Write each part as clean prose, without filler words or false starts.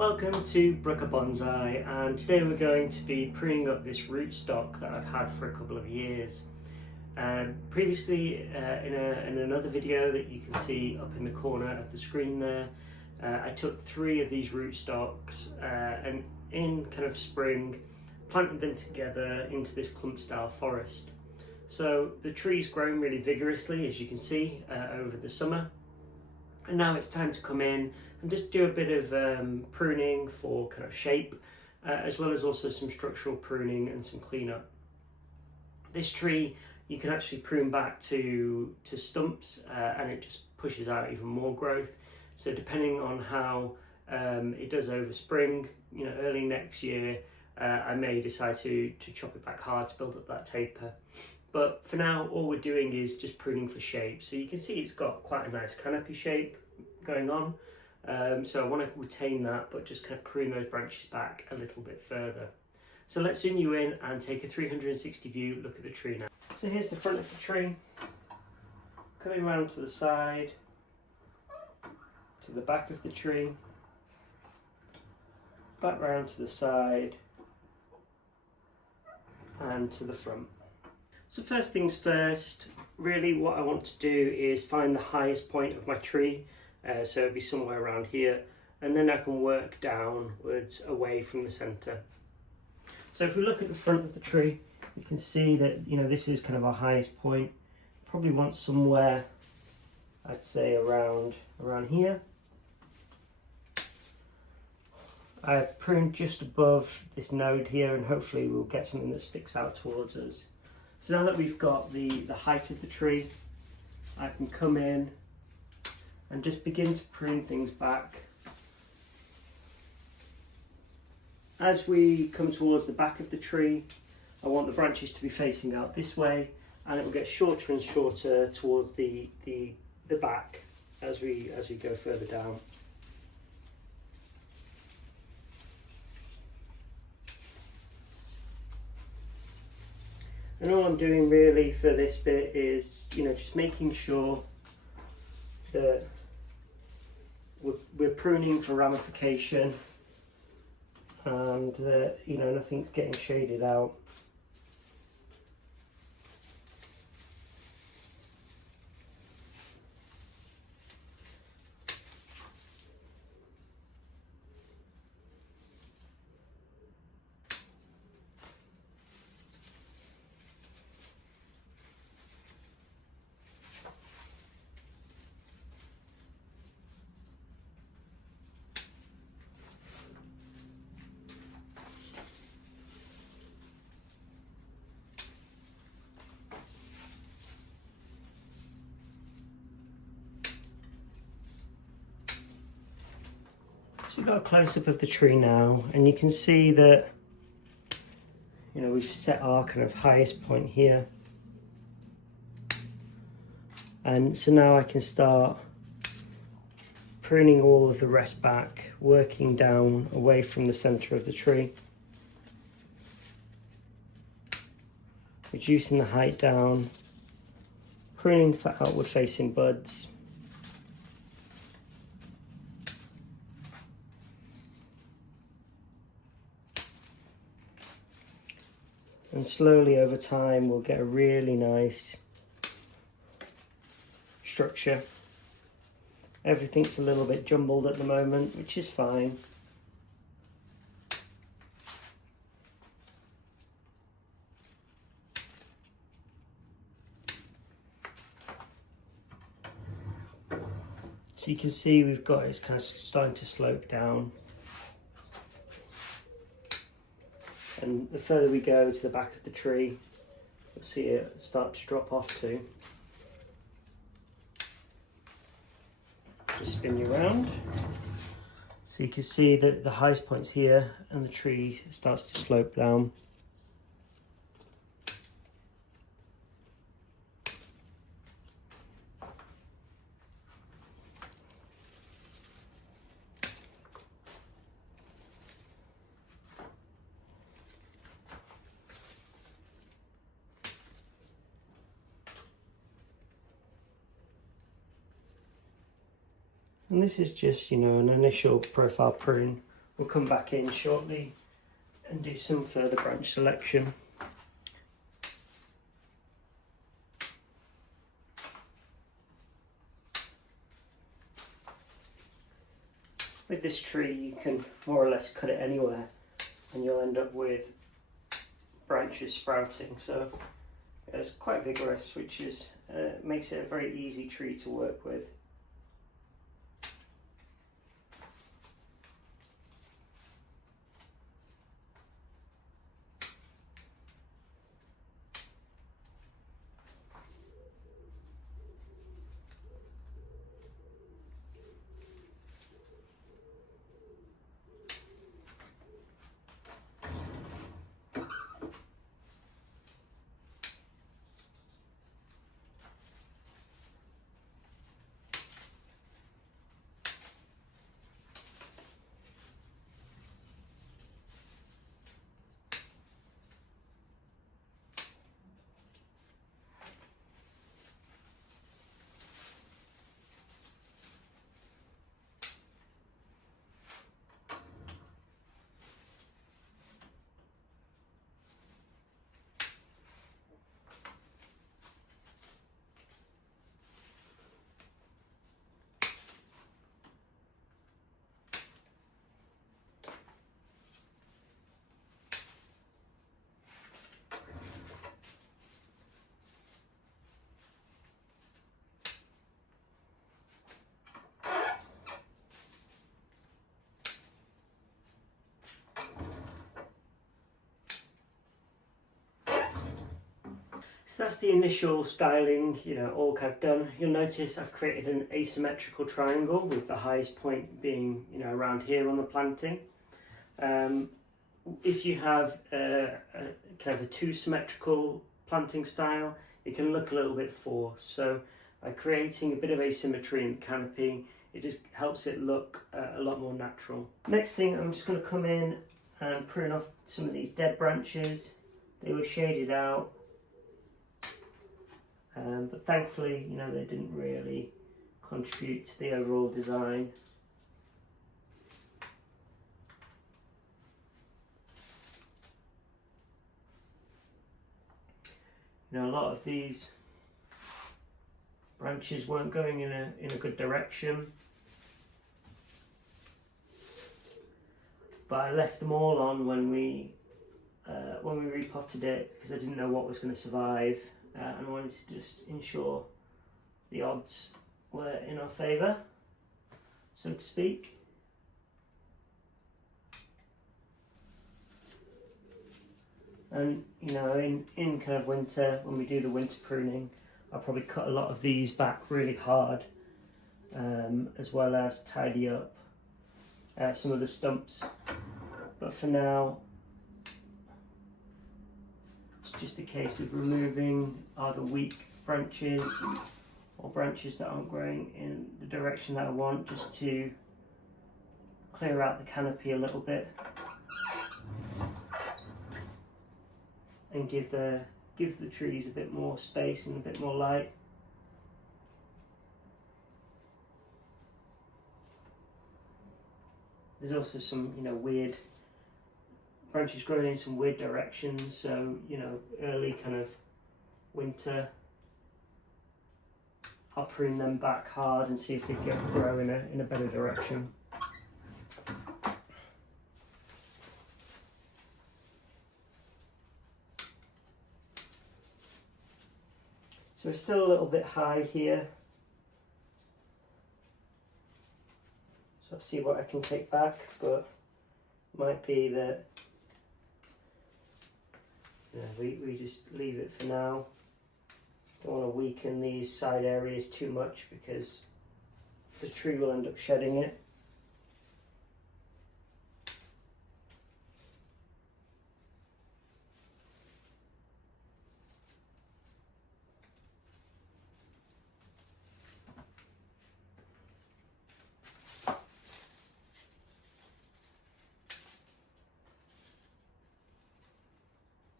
Welcome to Brooker Bonsai, and today we're going to be pruning up this rootstock that I've had for a couple of years. Previously in another video that you can see up in the corner of the screen there, I took 3 of these rootstocks and in kind of spring planted them together into this clump-style forest. So the tree's grown really vigorously, as you can see, over the summer. And now it's time to come in and just do a bit of pruning for kind of shape, as well as also some structural pruning and some cleanup. This tree you can actually prune back to stumps and it just pushes out even more growth. So depending on how it does over spring, early next year, I may decide to chop it back hard to build up that taper. But for now, all we're doing is just pruning for shape. So you can see it's got quite a nice canopy shape going on. So I want to retain that, but just kind of prune those branches back a little bit further. So let's zoom you in and take a 360 view look at the tree now. So here's the front of the tree. Coming round to the side, to the back of the tree, back round to the side, and to the front. So first things first, really what I want to do is find the highest point of my tree, so it'll be somewhere around here, and then I can work downwards away from the centre. So if we look at the front of the tree, you can see that this is kind of our highest point. Probably want somewhere, I'd say around here. I've pruned just above this node here, and hopefully we'll get something that sticks out towards us. So now that we've got the height of the tree, I can come in and just begin to prune things back. As we come towards the back of the tree, I want the branches to be facing out this way, and it will get shorter and shorter towards the back as we go further down. And all I'm doing really for this bit is, just making sure that we're pruning for ramification and that, nothing's getting shaded out. So we've got a close-up of the tree now, and you can see that we've set our kind of highest point here, and so now I can start pruning all of the rest back, working down away from the centre of the tree, reducing the height down, pruning for outward facing buds. And slowly over time we'll get a really nice structure. Everything's a little bit jumbled at the moment, which is fine. So you can see we've got it's kind of starting to slope down. And the further we go to the back of the tree, we'll see it start to drop off too. Just spin you around. So you can see that the highest point's here and the tree starts to slope down. And this is just, an initial profile prune. we'll come back in shortly and do some further branch selection. With this tree you can more or less cut it anywhere and you'll end up with branches sprouting, so it's quite vigorous, which is makes it a very easy tree to work with. So that's the initial styling, all kind of done. You'll notice I've created an asymmetrical triangle with the highest point being, around here on the planting. If you have kind of a too symmetrical planting style, it can look a little bit forced. So by creating a bit of asymmetry in the canopy, it just helps it look a lot more natural. Next thing, I'm just going to come in and prune off some of these dead branches. They were shaded out. But thankfully, they didn't really contribute to the overall design. A lot of these branches weren't going in a good direction, but I left them all on when we repotted it because I didn't know what was going to survive. And I wanted to just ensure the odds were in our favour, so to speak. And in kind of winter, when we do the winter pruning, I'll probably cut a lot of these back really hard, as well as tidy up some of the stumps. But for now, it's just a case of removing either weak branches or branches that aren't growing in the direction that I want, just to clear out the canopy a little bit and give the trees a bit more space and a bit more light. There's also some weird branches growing in some weird directions, so early kind of winter I'll prune them back hard and see if they grow in a better direction. So it's still a little bit high here, so I'll see what I can take back, but it might be that we just leave it for now. Don't want to weaken these side areas too much because the tree will end up shedding it.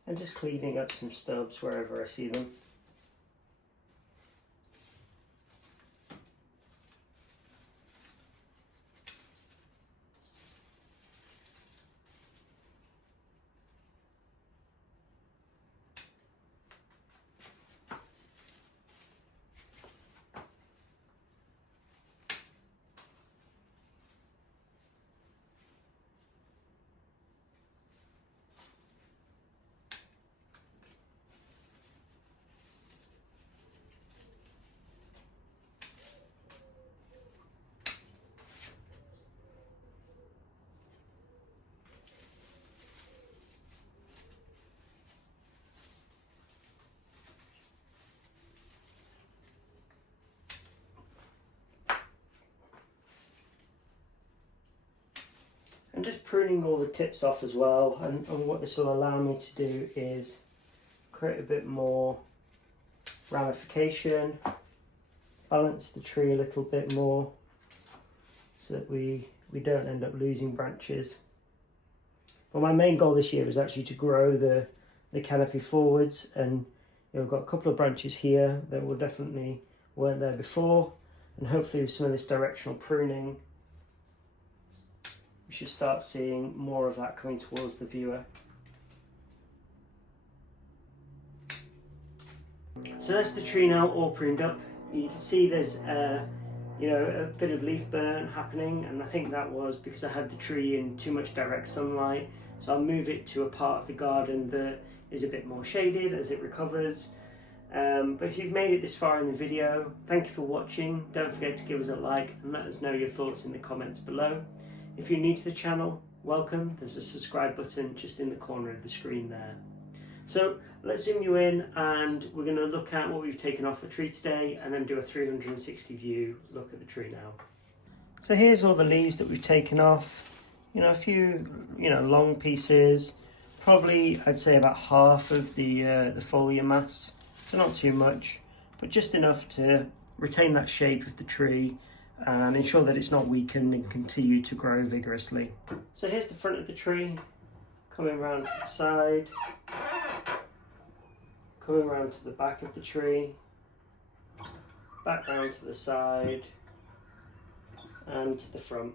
And just cleaning up some stubs wherever I see them. and just pruning all the tips off as well. And what this will allow me to do is create a bit more ramification, balance the tree a little bit more so that we don't end up losing branches. But my main goal this year is actually to grow the canopy forwards, and we've got a couple of branches here that will definitely weren't there before, and hopefully with some of this directional pruning we should start seeing more of that coming towards the viewer. So that's the tree now all pruned up. You can see there's a bit of leaf burn happening, and I think that was because I had the tree in too much direct sunlight. So I'll move it to a part of the garden that is a bit more shaded as it recovers. But if you've made it this far in the video, thank you for watching. Don't forget to give us a like and let us know your thoughts in the comments below. If you're new to the channel, welcome. There's a subscribe button just in the corner of the screen there. So let's zoom you in, and we're going to look at what we've taken off the tree today and then do a 360 view look at the tree now. So here's all the leaves that we've taken off. A few long pieces, probably I'd say about half of the foliar mass, so not too much, but just enough to retain that shape of the tree and ensure that it's not weakened and continue to grow vigorously. So here's the front of the tree, coming around to the side, coming around to the back of the tree, back round to the side and to the front.